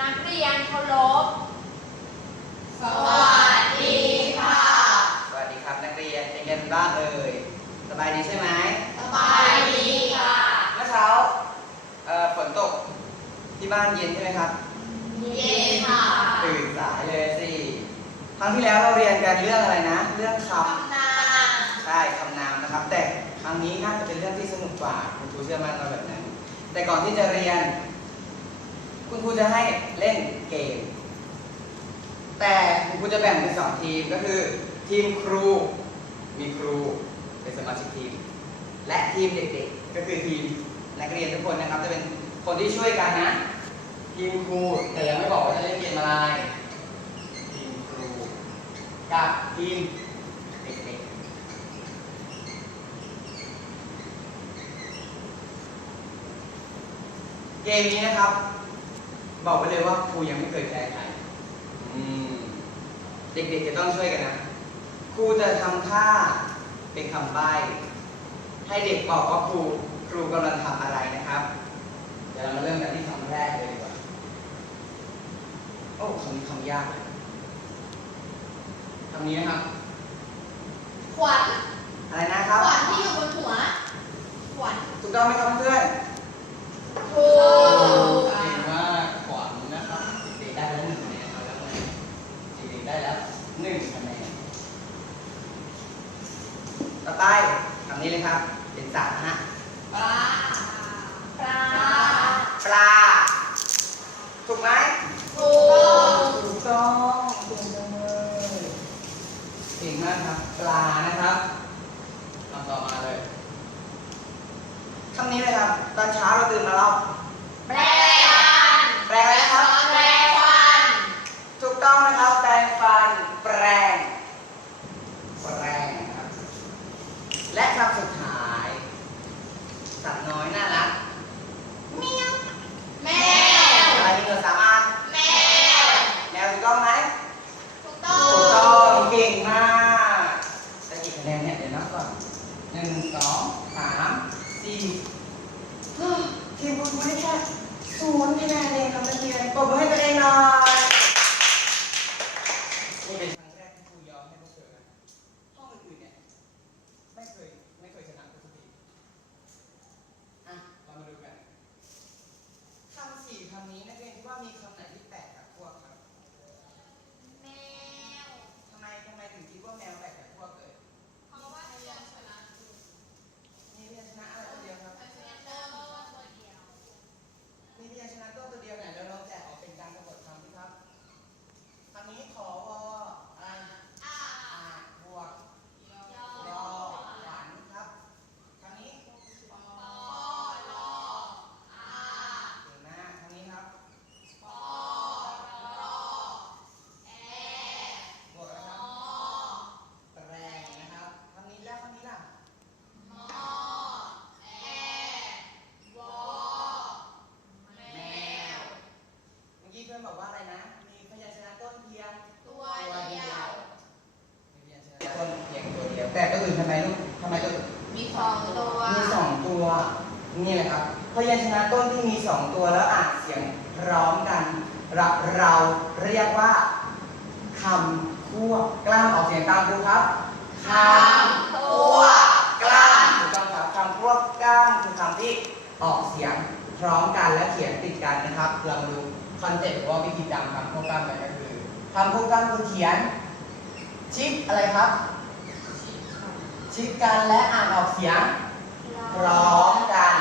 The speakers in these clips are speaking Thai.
รียนเคารพ สวัสดีค่ะ สวัสดีครับนักเรียนเป็นไงบ้างเอ่ยสบายดีใช่ไหมสบายดีค่ะ เมื่อเช้าเอ่อฝนตกที่บ้านเย็นใช่ไหมครับ เย็นค่ะ ตื่นสายเลยสิ ครั้งที่แล้วเราเรียนกันเรื่องอะไรนะ เรื่องคคำนาำใช่คำนามนะครับ แต่ครั้งนี้น่าจะเป็นเรื่องที่สนุกกว่าคุณครูเชื่อมั่นเราแบบนั้น แต่ก่อนที่จะเรียน คุณครูจะให้เล่นเกม แต่คุณครูจะแบ่งเป็นสองทีมก็คือ ทีมครู มีครูเป็นสมาชิกทีม และทีมเด็กๆ ก็คือทีมนักเรียนทุกคนนะครับ จะเป็นคนที่ช่วยกันนะ ทีมครูแต่ยังไม่บอกว่าจะเล่นเกมอะไร ทีมครูกับทีมเด็กๆเกมนี้นะครับ บอกไปเลยว่าครูยังไม่เคยแพ้ใครอืมเด็กๆจะต้องช่วยกันนะ ครูจะทำท่าเป็นคำใบ้ให้เด็กบอกว่าครูครูกำลังทำอะไรนะครับ เดี๋ยวเรามาเริ่มกันที่คำแรกเลยดีกว่า โอ้คำนี้คำยากเลยคำนี้นะครับ ขวัญอะไรนะคขรับวัญที่อยู่บนหัว ขวัญถูกต้องไหมครับเพื่อน ถูก เก่งมากขวัญนะครับเด็กๆได้แล้วหนึ่งคะแนนครับแล้วเด็กๆได้แล้วหนึ่งคะแนนต่อไปคำนี้เลยครับ เป็นสัตว์นะฮะ ปลา ปลา ปลา ถูกไหม ถูก ถูกต้องเก่งจังเลยเก่งมากครับ ปลานะครับคำต่อมาเลยคำนี้เลยครับ ตอนเช้าเราตื่นมาเรา แปลฟัน แปลงอะไรนะครับ แปลฟัน ถูกต้องนะครับ แปรงฟัน แปรงแปรงนะครับ และคำสุดท้าย สัตว์น้อยน่ารักเมียวแมวอะไรมีเหงือสามอันแมวแมวถูกต้องไหมถูกต้อถูกต้องเก่งมากได้กี่คะแนนเนี่ยเดี๋ยวนับก่อนหนึ่งสองสามสี่ห้าทีมคุณครูได้แค่ศูนย์คะแนนเองครับนักเรียนปรบมือให้ตัวเองหน่อยนี่เป็นครั้งแรกที่ครูยอมให้พวกเธอนะห้องอื่นๆเนี่ยไม่เคยไม่เคยชนะสักทีอะเรามาดูกันคำสี่คำนี้นักเรียนคิดว่ามีคำไหนที่แปลกจากพวกครับ แมว ทำไมทำไมถึงคิดว่าแมวแปลกจากพวกเอ่ย เพราะว่าพยัญชนะ มีพยัญชนะอะไรตัวเดียวครับ พยัญชนะเดิมตัวเดียว มีพยัญชนะตัวตัวเดียวไหนเราลองแจกออกเป็นการสะกดคำสิครับคำนี้ขอวออะไร อ่า อาบวก ย ยอหวานครับคำนี้ ปอลออา เก่งมากคำนี้ครับ ปอรอแอบ วกอะไร ม ค อ รับแปรงนะครับคำนี้แล้วคำนี้ล่ะ มอแอบวแมว เมื่อกี้เพื่อนบอกว่าอะไรนะ มีพยัญชนะต้นเพียง ตัวเดียว มีพยัญชนะต้นเพียงตัวเดียว แต่ตัวอื่นทำไมลูกทำไมตัวอื่น มีสองตัว มีสองตัว นี่แหละครับ พ ยัญชนะต้นที่มีสองตัวแล้วอ่านเสียงพร้อมกันเราเราเรียกว่าคำควบกล้ามออกเสียงตามครูครับคำตัวกล้ามถูกต้องครับคำควบกล้ามคือคำที่ออกเสียงพร้อมกันและเขียนติดกันนะครับเรามาดูคอนเซ็ปต์ว่าวิธีจำคำควบกล้ามกันก็คือคำควบกล้ามคือเขียน ชิดอะไรครับ ชิดกันและอ่านออกเสียงพร้อมกัน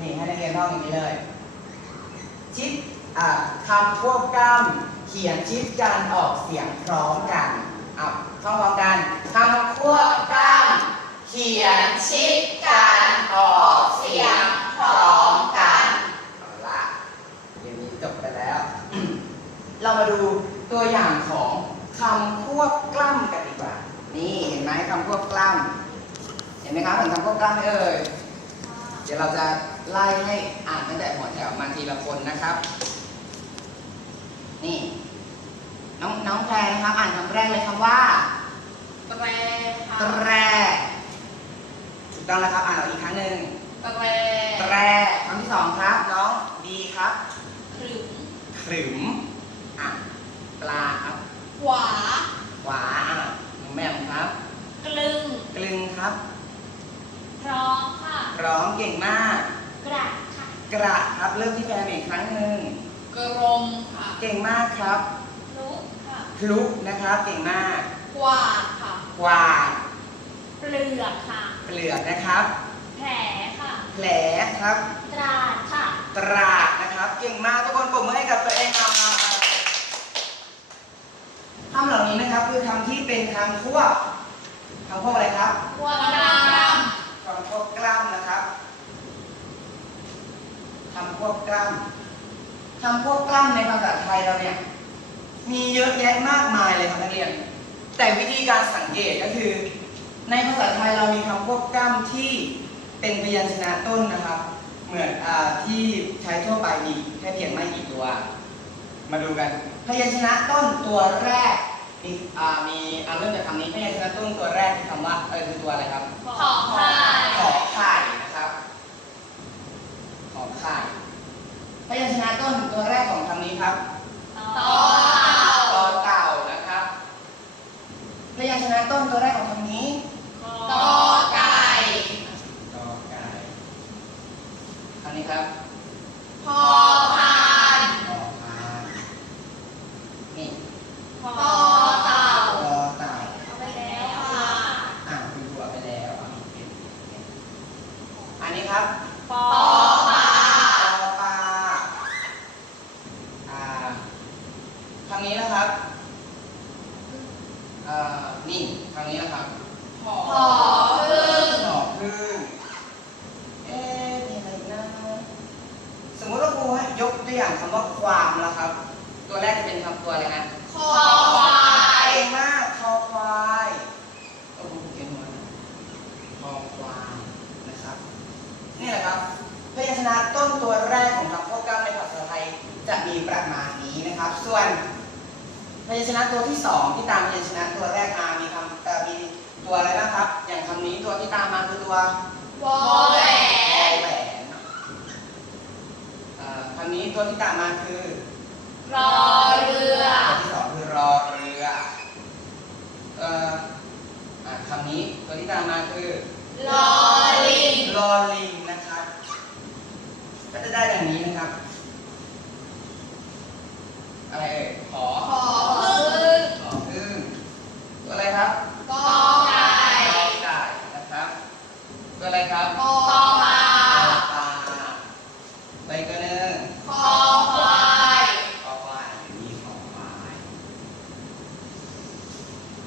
นี่ให้นักเรียนท่องอย่างนี้เลย ชิดคำควบกล้ำเขียนชิดกันออกเสียงพร้อมกันเอาท่องพร้อมกันคำควบกล้ำเขียนชิดกันออกเสียงพร้อมกันเอาละเรียนนี้จบไปแล้ว เรามาดูตัวอย่างของคำควบกล้ำกันดีกว่า นี่เห็นไหมคำควบกล้ำเห็นไหมครับเห็นคำควบกล้ำไหมเอ่ยเดี๋ยวเราจะ ไล่ให้อ่านตั้งแต่หัวแถวมาทีละคนนะครับ นี่ น้องน้องแพรนะครับ อ่านคำแรกเลยคำว่าแตรค่ะแตรถูกต้องแล้วครับ อ่านออกอีกครั้งหนึ่งแตรแตรคำที่สองครับ น้องดีครับขรึงขรึมอะปลาครับขวาขวาอะน้องแม่มครับ กลึงกลึงครับ พร้อมค่ะ ร้องเก่งมาก กระค่ะกระครับเริ่มที่แฟนอีกครั้งหนึ่งกรมค่ะเก่งมากครับลุกค่ะพลุนะครับเก่งมากกวาดค่ะ กวาดเปลือกค่ะ เปลือกนะครับ แผลค่ะ แผลครับ ตราดค่ะ ตราดนะครับ เก่งมากทุกคนปรบมือให้กับตัวเองเอามาคำเหล่านี้นะครับคือคำที่เป็นคำควบคำควบอะไรครับกวาดกราม คำควบกล้ำนะ ครับคำควบกล้ำคำควบกล้ำในภาษาไทยเราเนี่ยมีเยอะแยะมากมายเลยครับนักเรียน แต่วิธีการสังเกตก็คือ ในภาษาไทยเรามีคำควบกล้ำที่เป็นพยัญชนะต้นนะครับ เหมือนอาที่ใช้ทั่วไปมีแค่เพียงไม่กี่ตัว มาดูกัน พยัญชนะต้นตัวแรกมีอ่ามีอ่าเริ่มจากคำนี้พยัญชนะต้นตัวแรกคือคำว่าเออคือตัวอะไรครับ ขอไข่ขอไข่ นะครับขอไข่พยัญชนะต้นตัวแรกของคำนี้ครับต่อต่อเต่านะครับพยัญชนะต้นตัวแรกของคำนี้ ต่อไก่ ต่อไก่คำนี้ครับ พอพาน ต่อพานนี่ พอเต่า ต่อเต่า เอาไปแล้วค่ะ อ่านคุณครูเอาไปแล้วอะอันนี้ครับ ปอปลา ต่อปลาอ่าคำนี้นะครับ เอ่อนี่คำนี้นะครับพอพึ่งหน่อพึ่งเอ๊ะมีอะไรอีกนะสมมติว่าครูให้ยกตัวอย่างคำว่าความแล้วครับ ตัวแรกจะเป็นคำตัวอะไรนะคอควายเก่งมากคอควายโอ้โหเก่งมากคอควายนะครับ นี่แหละครับพยัญชนะต้นตัวแรกของคำควบกล้ำในภาษาไทยจะมีประมาณนี้นะครับ ส่วนพ ยัญชนะตัวที่สองที่ตามพยัญชนะตัวแรกมามีคำเอ่อมีตัวอะไรบ้างครับ อย่างคำนี้ตัวที่ตามมาคือตัววอแหววอนแหวนเอ่อคำนี้ตัวที่ตามมาคือ รอเรือตัวที่สองคือรอเรือเอ่ออะคำนี้ตัวที่ตามมาคือลอลิงลอลิงนะครับ ก็จะได้แบบนี้นะครับ อะไรเอ่ยขอ ขอพึ่ง ขอพึ่งตัวอะไรครับ กอไก่ กอไก่นะครับ ตัวอะไรครับ คอปลา ปลาไปกันหนึ่ง คอควาย ขอควายมีขอควาย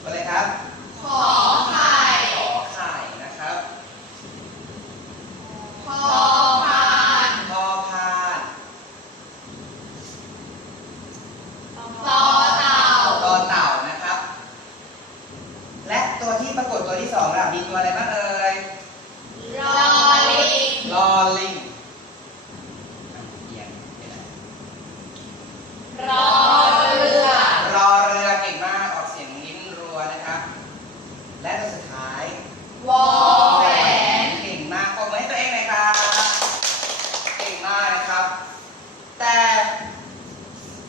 ตัวอะไรครับ ขอไข่ ขอไข่นะครับ พอพาน พอพาน ต่อเต่า ต่อเต่านะครับ และตัวที่ปรากฏตัวที่สองล่ะมีตัวอะไรบ้างเอ่ย รอลิง ลอลิงอะเอียงไปไหน รอเรือ รอเรือเก่งมากออกเสียงลิ้นรัวนะครับ และตัวสุดท้าย วอแหวน เก่งมากปรบมือให้ตัวเองหน่อยครับ เก่งมากนะครับ แต่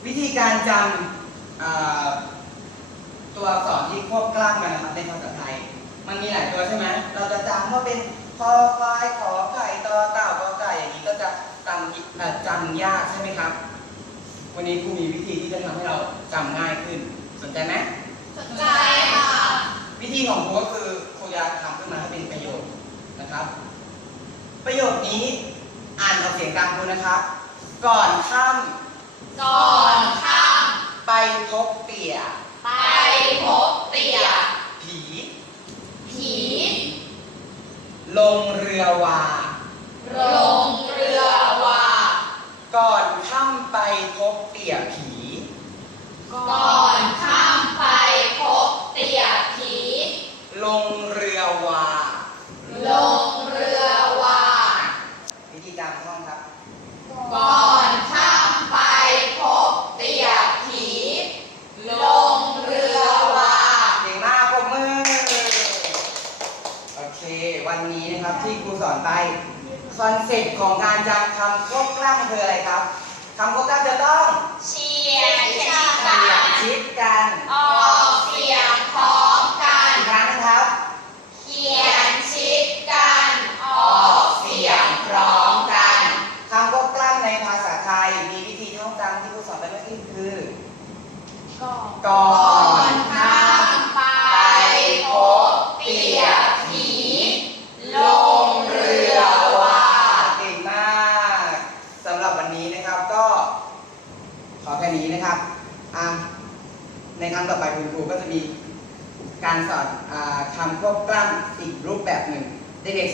วิธีการจำอ่าตัวอักษรที่ควบกล้ำกันนะครับในภาษาไทย มันมีหลายตัวใช่ไหม เราจะจำว่า เป็นคอควายขอไข่ตอเต่ากอไก่อย่างนี้ก็จะจำเอ่อจำยากใช่ไหมครับ วันนี้ครูมีวิธีที่จะทำให้เราจำง่ายขึ้น สนใจไหมสนใจค่ะวิธีของครูก็คือครูจะทำขึ้นมาให้เป็นประโยชน์นะครับ ประโยคนี้อ่านออกเสียงตามครูนะครับ ก่อนค่ก่ ลงเรือว่าลงเรือว่าวิธีการท่องครับ ก่อนข้ามไปพบเตียผี ลงเรือว่าเก่งมากปรบมือ โอเค วันนี้นะครับที่ครูสอนไป คอนเซ็ปต์ของการจำคำควบกล้มคืออะไรครับ คำควบกล้มจะต้องเฉียดชิดกัน เฉียดชิดกัน ออ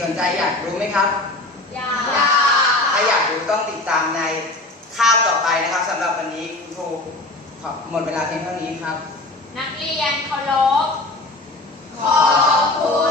สนใจอยากรู้ไหมครับ อยากถ้าอยากรู้ต้องติดตามในคาบต่อไปนะครับสำหรับวันนี้คุณครูขอหมดเวลาเพียงเท่านี้ครับ นักเรียนเคารพขอบคุณ